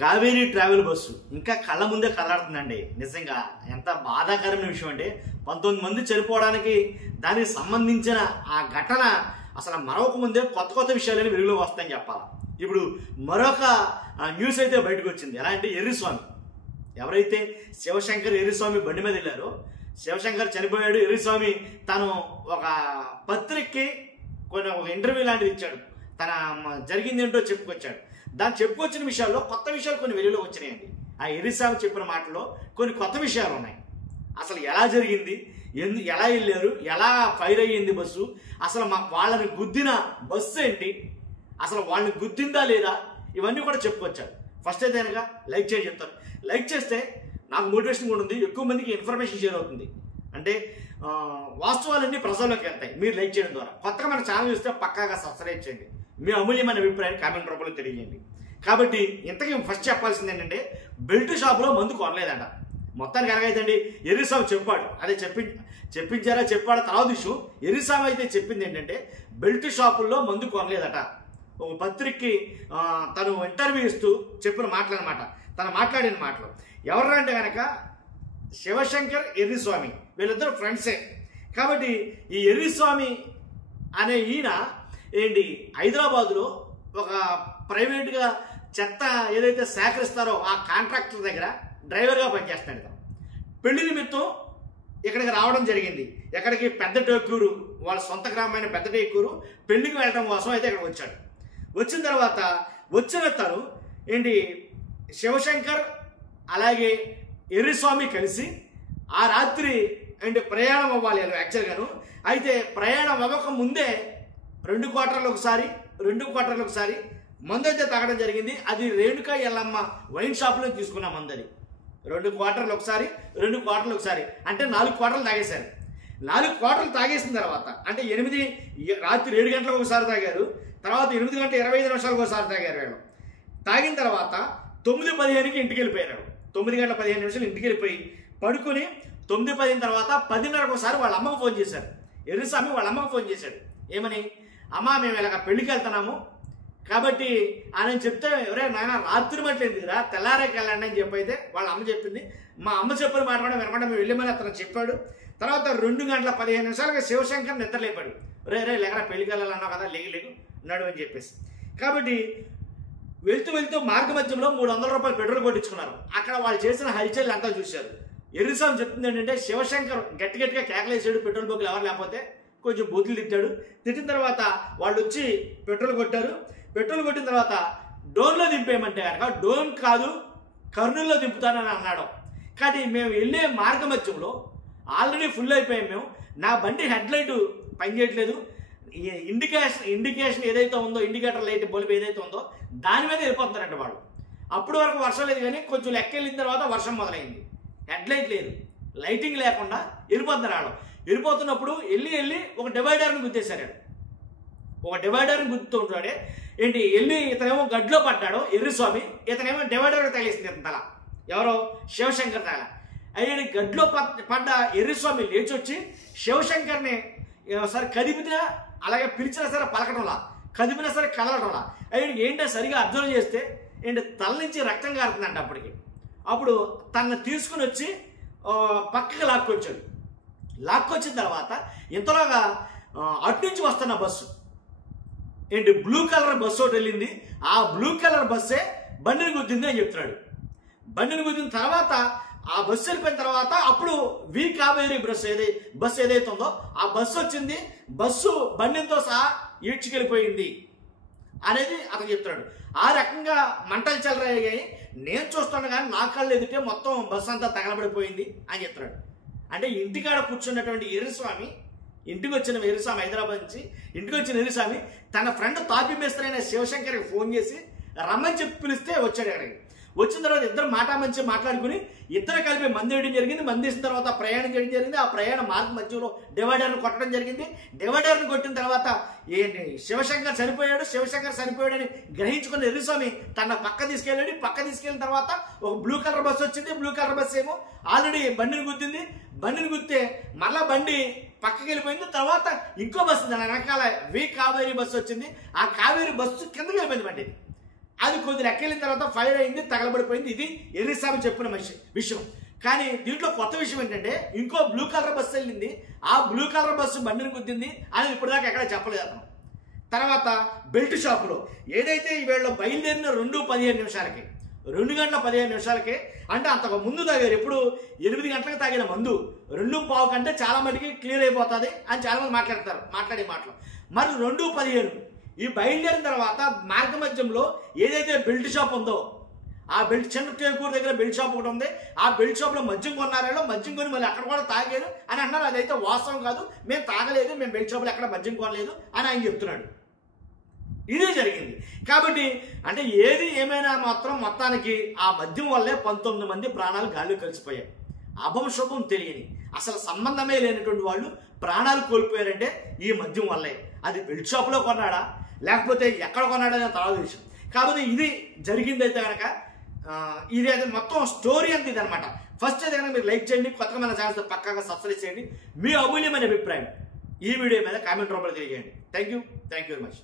Kaveri travel bus ఇంకా కళ్ళ ముందే కదలాడుతుందండి. నిజంగా ఎంత బాధాకరమైన విషయం అంటే 19 మంది చనిపోవడానికి దానికి సంబంధించిన ఆ ఘటన అసలు మరొక ముందే కొత్త కొత్త విషయాలని వెలుగులోకి వస్తాయని చెప్పాలి. ఇప్పుడు మరొక న్యూస్ అయితే బయటకు వచ్చింది. ఎలా అంటే ఎర్రిస్వామి, ఎవరైతే శివశంకర్ ఎర్రిస్వామి బండి మీద వెళ్ళారో, శివశంకర్ చనిపోయాడు, ఎర్రిస్వామి తను ఒక పత్రికకి ఒక ఇంటర్వ్యూ లాంటిది ఇచ్చాడు, తన జరిగింది ఏంటో చెప్పుకొచ్చాడు. దాన్ని చెప్పుకొచ్చిన విషయాల్లో కొత్త విషయాలు కొన్ని వెలుగులోకి వచ్చినాయండి. ఆ ఎర్రిస్వామి చెప్పిన మాటలో కొన్ని కొత్త విషయాలు ఉన్నాయి. అసలు ఎలా జరిగింది, ఎలా వెళ్ళారు, ఎలా ఫైర్ అయ్యింది బస్సు, అసలు వాళ్ళని గుద్దిన బస్సు ఏంటి, అసలు వాళ్ళని గుద్దిందా లేదా, ఇవన్నీ కూడా చెప్పుకొచ్చారు. ఫస్ట్ అయితే కనుక లైక్ చేసి చెప్తారు. లైక్ చేస్తే నాకు మోటివేషన్ కూడా ఉంది, ఎక్కువ మందికి ఇన్ఫర్మేషన్ షేర్ అవుతుంది. అంటే వాస్తవాలన్నీ ప్రజల్లోకి వెళ్తాయి మీరు లైక్ చేయడం ద్వారా. కొత్తగా మన ఛానల్ చూస్తే పక్కాగా సబ్స్క్రైబ్ చేయండి. మీ అమూల్యమైన అభిప్రాయాన్ని కామెంట్ రూపంలో తెలియజేయండి. కాబట్టి ఇంతకీ ఫస్ట్ చెప్పాల్సింది ఏంటంటే, బెల్ట్ షాప్లో మందు కొనలేదంట. మొత్తానికి ఎలాగైతే ఎర్రిస్వామి చెప్పాడు, అదే చెప్పాడా తర్వాత విషయం. ఎర్రిస్వామి అయితే చెప్పింది ఏంటంటే, బెల్ట్ షాపుల్లో మందు కొనలేదట. ఒక పత్రికకి తను ఇంటర్వ్యూ ఇస్తూ చెప్పిన మాటలు అనమాట, తను మాట్లాడిన మాటలు. ఎవరంటే కనుక శివశంకర్ ఎర్రిస్వామి, వీళ్ళిద్దరు ఫ్రెండ్సే. కాబట్టి ఈ ఎర్రిస్వామి అనే ఈయన ఏంటి హైదరాబాదులో ఒక ప్రైవేట్గా చెత్త ఏదైతే సేకరిస్తారో ఆ కాంట్రాక్టర్ దగ్గర డ్రైవర్గా పనిచేస్తాడు. ఇతను పెళ్లి నిమిత్తం ఇక్కడికి రావడం జరిగింది. ఎక్కడికి పెద్ద టేకూరు, వాళ్ళ సొంత గ్రామమైన పెద్ద టేకూరు పెళ్లికి వెళ్ళడం కోసం అయితే ఇక్కడికి వచ్చాడు. వచ్చిన తర్వాత వచ్చిన తను ఏంటి శివశంకర్ అలాగే ఎర్రిస్వామి కలిసి ఆ రాత్రి అంటే ప్రయాణం అవ్వాలి యాక్చువల్గాను. అయితే ప్రయాణం అవ్వక ముందే 2 క్వార్టర్లు ఒకసారి మందు అయితే తాగడం జరిగింది. అది రేణుకా ఎల్లమ్మ వైన్ షాప్లో తీసుకున్న మందు. అది 2 క్వార్టర్లు ఒకసారి అంటే 4 క్వార్టర్లు తాగేశారు. 4 క్వార్టర్లు తాగేసిన తర్వాత అంటే రాత్రి 7 గంటలకు ఒకసారి తాగారు, తర్వాత 8:25 ఒకసారి తాగారు. వీళ్ళు తాగిన తర్వాత 9:15కి ఇంటికి వెళ్ళిపోయారు. 9:15 ఇంటికి వెళ్ళిపోయి పడుకుని 9:10 తర్వాత 10:30 ఒకసారి వాళ్ళ అమ్మకు ఫోన్ చేశారు. ఎర్రిస్వామి వాళ్ళ అమ్మకు ఫోన్ చేశాడు. ఏమని, అమ్మ మేము ఇలాగ పెళ్లికి వెళ్తున్నాము కాబట్టి ఆయన చెప్తే, ఎవరే నాయన రాత్రి మట్లేందిరా తెల్లారేకి వెళ్ళండి అని చెప్పైతే వాళ్ళ అమ్మ చెప్పింది. మా అమ్మ చెప్పిన మాట కూడా వినకుండా మేము వెళ్ళమని అతను చెప్పాడు. తర్వాత 2:15 శివశంకర్ నిద్రలేపాడు. రే లేకరా పెళ్లికి వెళ్ళాలన్నావు కదా, లేగు ఉన్నాడు అని చెప్పేసి. కాబట్టి వెళ్తూ మార్గ మధ్యంలో 300 రూపాయలు పెట్రోల్ కొట్టించుకున్నారు. అక్కడ వాళ్ళు చేసిన హల్చల్ అంతా చూశారు. ఎర్రిస్వామి చెప్తుంది ఏంటంటే, శివశంకర్ గట్టిగా కేకలేసాడు, పెట్రోల్ బొక్కులు ఎవరు లేకపోతే కొంచెం బూతులు తిట్టాడు. తిట్టిన తర్వాత వాళ్ళు వచ్చి పెట్రోల్ కొట్టారు. పెట్రోల్ కొట్టిన తర్వాత డోన్లో దింపేయమంటే కనుక డోన్ కాదు కర్నూలులో దింపుతానని అన్నాడు. కానీ మేము వెళ్ళే మార్గ మధ్యంలో ఆల్రెడీ ఫుల్ అయిపోయాం మేము. నా బండి హెడ్ లైట్ పనిచేయట్లేదు, ఇండికేషన్ ఏదైతే ఉందో, ఇండికేటర్ లైట్ బల్బ్ ఏదైతే ఉందో దాని మీద వెళ్ళిపోతున్నారంట వాళ్ళు. అప్పటి వరకు వర్షం లేదు, కానీ కొంచెం లెక్క వెళ్ళిన తర్వాత వర్షం మొదలైంది. హెడ్ లైట్ లేదు, లైటింగ్ లేకుండా వెళ్ళిపోతున్నారు వాళ్ళు. వెళ్ళిపోతున్నప్పుడు వెళ్ళి ఒక డివైడర్ని గుర్తేశారు. ఒక డివైడర్ని గుర్తు ఉంటాడే ఏంటి, ఇతనేమో గడ్లో పడ్డాడు ఎర్రిస్వామి, ఇతనేమో డివైడర్ తగిలేసింది ఇతని తల, ఎవరో శివశంకర్ తల. అయ్యి గడ్లో పడ్డ ఎర్రిస్వామి లేచి వచ్చి శివశంకర్ని ఒకసారి కదిపినా, అలాగే పిలిచినా సరే పలకడంలా, కదిపినా సరే కదలడంలా. అయ్యి ఏంటో సరిగా అబ్జర్వ్ చేస్తే ఏంటి తల నుంచి రక్తం కారుతుందంట. అప్పుడు తనను తీసుకుని వచ్చి పక్కకి లాక్కొచ్చిన తర్వాత ఇంతలోగా అటు నుంచి వస్తున్న బస్సు ఏంటి బ్లూ కలర్ బస్సు ఒకటి వెళ్ళింది. ఆ బ్లూ కలర్ బస్సే బండిని గుద్దింది అని చెప్తున్నాడు. బండిని గుద్దిన తర్వాత ఆ బస్సు వెళ్ళిపోయిన తర్వాత అప్పుడు కావేరీ బస్సు ఏదైతే ఉందో ఆ బస్సు వచ్చింది, బస్సు బండితో సహా ఈడ్చుకెళ్ళిపోయింది అనేది అతను చెప్తున్నాడు. ఆ రకంగా మంటలు చెలరేగాయి, నేను చూస్తాను కానీ నా కళ్ళు ఎదుటే మొత్తం బస్సు అంతా తగలబడిపోయింది అని చెప్తున్నాడు. అంటే ఇంటికాడ కూర్చున్నటువంటి ఎర్రిస్వామి, ఇంటికి వచ్చిన ఎర్రిస్వామి, హైదరాబాద్ నుంచి ఇంటికి వచ్చిన ఎర్రిస్వామి తన ఫ్రెండ్ తాపీ మేస్త్రైన శివశంకర్కి ఫోన్ చేసి రమ్మని చెప్పి పిలిస్తే వచ్చాడు. అక్కడికి వచ్చిన తర్వాత ఇద్దరు మంచి మాట్లాడుకుని ఇద్దరు కలిపి మందేయడం జరిగింది. మందేసిన తర్వాత ప్రయాణం చేయడం జరిగింది. ఆ ప్రయాణ మార్గ మధ్యలో డివైడర్ను కొట్టడం జరిగింది. డివైడర్ను కొట్టిన తర్వాత ఏంటి శివశంకర్ చనిపోయాడని గ్రహించుకున్న ఎర్రిస్వామి తన పక్క తీసుకెళ్ళిన తర్వాత ఒక బ్లూ కలర్ బస్సు వచ్చింది. బ్లూ కలర్ బస్సు ఏమో ఆల్రెడీ బండిని గుద్దితే మళ్ళా బండి పక్కకి వెళ్ళిపోయింది. తర్వాత ఇంకో బస్సు దాని వెనకాల కావేరీ బస్సు వచ్చింది. ఆ కావేరీ బస్సు కిందకి వెళ్ళిపోయింది బండి. అది కొద్ది లెక్కెళ్ళిన తర్వాత ఫైర్ అయింది, తగలబడిపోయింది. ఇది ఎర్రిస్వామి చెప్పిన విషయం. కానీ దీంట్లో కొత్త విషయం ఏంటంటే ఇంకో బ్లూ కలర్ బస్సు వెళ్ళింది, ఆ బ్లూ కలర్ బస్సు బండిని గుద్దింది అని ఇప్పటిదాకా ఎక్కడ చెప్పలేదు అతను. తర్వాత బెల్ట్ షాపులో ఏదైతే వీళ్ళు బయలుదేరిన 2:15 2 గంటల 15 నిమిషాలకే, అంటే అంతకు ముందు తాగారు. ఎప్పుడు 8 గంటలకు తాగిన మందు 2:15 కంటే చాలా మటుకి క్లియర్ అయిపోతుంది అని చాలా మంది మాట్లాడే మాటలు. మరి 2:15 ఈ బయలుదేరిన తర్వాత మార్గ మధ్యంలో ఏదైతే బెల్ట్ షాప్ ఉందో, ఆ బెల్ట్ చిన్న దగ్గర బెల్ట్ షాప్ ఒకటి ఉంది, ఆ బెల్ట్ షాప్ లో మద్యం కొన్నారో, మద్యం కొని మళ్ళీ అక్కడ కూడా తాగారు అని అంటున్నారు. అదైతే వాస్తవం కాదు, మేము తాగలేదు, మేము బెల్ట్ షాప్ లో ఎక్కడ మద్యం కొనలేదు అని ఆయన చెప్తున్నాడు. ఇదే జరిగింది. కాబట్టి అంటే ఏది ఏమైనా మాత్రం మొత్తానికి ఆ మద్యం వల్లే 19 మంది ప్రాణాలు గాల్లో కలిసిపోయాయి. అభంశుభం తెలియని, అసలు సంబంధమే లేనటువంటి వాళ్ళు ప్రాణాలు కోల్పోయారంటే ఈ మద్యం వల్లే. అది బెల్ట్ షాప్లో కొన్నాడా లేకపోతే ఎక్కడ కొన్నాడా అనే తర్వాత విషయం. కాబట్టి ఇది జరిగిందైతే కనుక ఇది అయితే మొత్తం స్టోరీ అంత ఇది అనమాట. ఫస్ట్ అయితే కనుక మీరు లైక్ చేయండి, కొత్తగా మన ఛానల్స్ పక్కాగా సబ్స్క్రైబ్ చేయండి, మీ అమూల్యమైన అభిప్రాయం ఈ వీడియో మీద కామెంట్ రూపంలో తెలియజేయండి. Thank you very much.